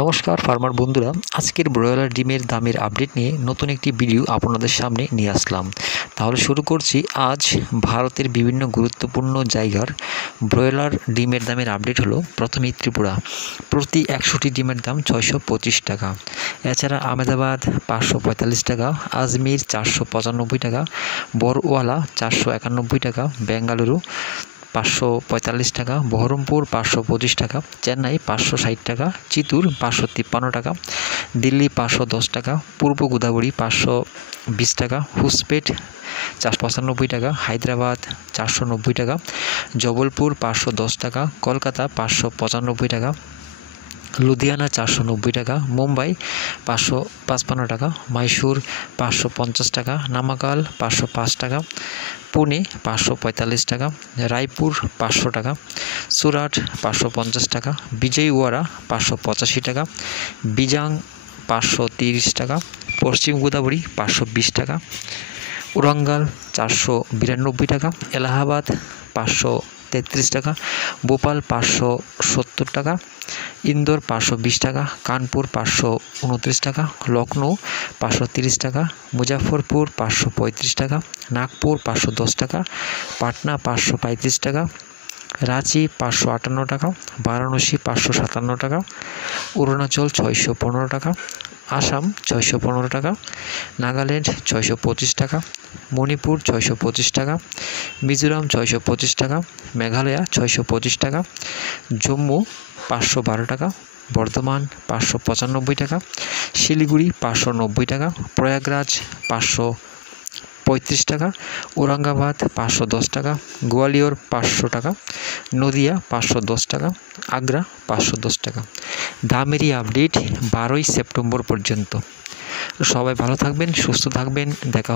নমস্কার ফার্মার বন্ধুরা, আজকের ব্রয়লার ডিমের দামের আপডেট নিয়ে নতুন একটি ভিডিও আপনাদের সামনে নিয়ে আসলাম। তাহলে শুরু করছি। আজ ভারতের বিভিন্ন গুরুত্বপূর্ণ জায়গার ব্রয়লার ডিমের দামের আপডেট হলো। প্রথমেই ত্রিপুরা, প্রতি 100টি ডিমের দাম 625 টাকা। এছাড়া আহমেদাবাদ 545 টাকা, আজমির 495 টাকা, বড়ওয়ালা 491 টাকা, বেঙ্গালুরু 545 টাকা, বহরমপুর 525 টাকা, চেন্নাই 560 টাকা, চিতুর 553 টাকা, দিল্লি 510 টাকা, পূর্ব গোদাবরী 520 টাকা, হুসপেট 495 টাকা, হায়দ্রাবাদ 490 টাকা, জবলপুর 510 টাকা, কলকাতা 595 টাকা, লুধিয়ানা 490 টাকা, মুম্বাই 555 টাকা, মাইসুর 550 টাকা, নামাকাল 505 টাকা, পুনে 545 টাকা, রায়পুর 500 টাকা, সুরাট 550 টাকা, বিজয়ওয়াড়া 585 টাকা, বিজাং 530 টাকা, পশ্চিম গোদাবরী 520 টাকা, ওরাঙ্গাল 492 টাকা, এলাহাবাদ 533 টাকা, ভোপাল 570 টাকা, ইন্দোর 520 টাকা, কানপুর 529 টাকা, লখনৌ 530 টাকা, মুজাফরপুর 535 টাকা, নাগপুর 510 টাকা, পাটনা 535 টাকা, রাঁচি 558 টাকা, বারাণসী 557 টাকা, অরুণাচল 615 টাকা, আসাম 615 টাকা, নাগাল্যান্ড 625 টাকা, মণিপুর 625 টাকা, মিজোরাম 625 টাকা, মেঘালয় 625 টাকা, জম্মু 512 টাকা, বর্ধমান 595 টাকা, শিলিগুড়ি 590 টাকা, প্রয়াগরাজ 535 টাকা, ঔরঙ্গাবাদ 510 টাকা, গোয়ালিয়র 500 টাকা, নদিয়া 510 টাকা, আগ্রা 510 টাকা। দামেরই আপডেট 12ই সেপ্টেম্বর পর্যন্ত। সবাই ভালো থাকবেন, সুস্থ থাকবেন। দেখা